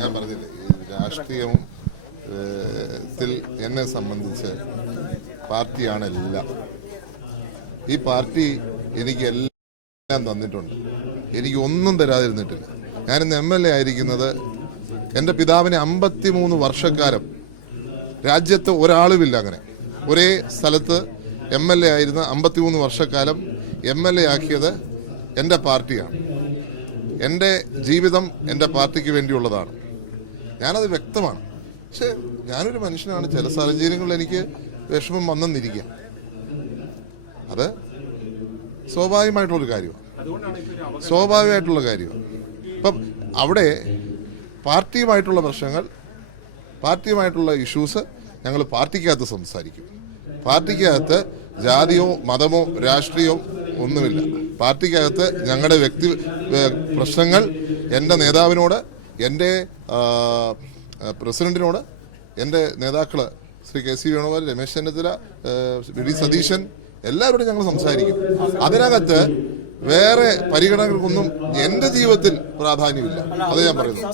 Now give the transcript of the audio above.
ഞാൻ പറഞ്ഞില്ലേ, ഈ രാഷ്ട്രീയവും എന്നെ സംബന്ധിച്ച് പാർട്ടിയാണ് എല്ലാം. ഈ പാർട്ടി എനിക്ക് എല്ലാം തന്നിട്ടുണ്ട്, എനിക്ക് ഒന്നും തരാതിരുന്നിട്ടില്ല. ഞാനിന്ന് MLA ആയിരിക്കുന്നത് എൻ്റെ പിതാവിനെ 53 വർഷക്കാലം രാജ്യത്ത് ഒരാളുമില്ല അങ്ങനെ ഒരേ സ്ഥലത്ത് MLA ആയിരുന്ന 53 വർഷക്കാലം MLA ആക്കിയത് എൻ്റെ പാർട്ടിയാണ്. എൻ്റെ ജീവിതം എൻ്റെ പാർട്ടിക്ക് വേണ്ടിയുള്ളതാണ്. ഞാനത് വ്യക്തമാണ്. പക്ഷെ ഞാനൊരു മനുഷ്യനാണ്, ചില സാഹചര്യങ്ങളിൽ എനിക്ക് വിഷമം വന്നെന്നിരിക്കുക. അത് സ്വാഭാവികമായിട്ടുള്ളൊരു കാര്യമാണ്, സ്വാഭാവികമായിട്ടുള്ള കാര്യമാണ്. ഇപ്പം അവിടെ പാർട്ടിയുമായിട്ടുള്ള പ്രശ്നങ്ങൾ, പാർട്ടിയുമായിട്ടുള്ള ഇഷ്യൂസ് ഞങ്ങൾ പാർട്ടിക്കകത്ത് സംസാരിക്കും. പാർട്ടിക്കകത്ത് ജാതിയോ മതമോ രാഷ്ട്രീയമോ ഒന്നുമില്ല. പാർട്ടിക്കകത്ത് ഞങ്ങളുടെ വ്യക്തി പ്രശ്നങ്ങൾ എൻ്റെ നേതാവിനോട്, എൻ്റെ പ്രസിഡന്റിനോട്, എൻ്റെ നേതാക്കൾ ശ്രീ KC വേണുഗോപാൽ, രമേശ് ചെന്നിത്തല, VD സതീശൻ, എല്ലാവരോടും ഞങ്ങൾ സംസാരിക്കും. അതിനകത്ത് വേറെ പരിഗണനകൾക്കൊന്നും എൻ്റെ ജീവിതത്തിൽ പ്രാധാന്യമില്ല. അത് ഞാൻ പറയുന്നു.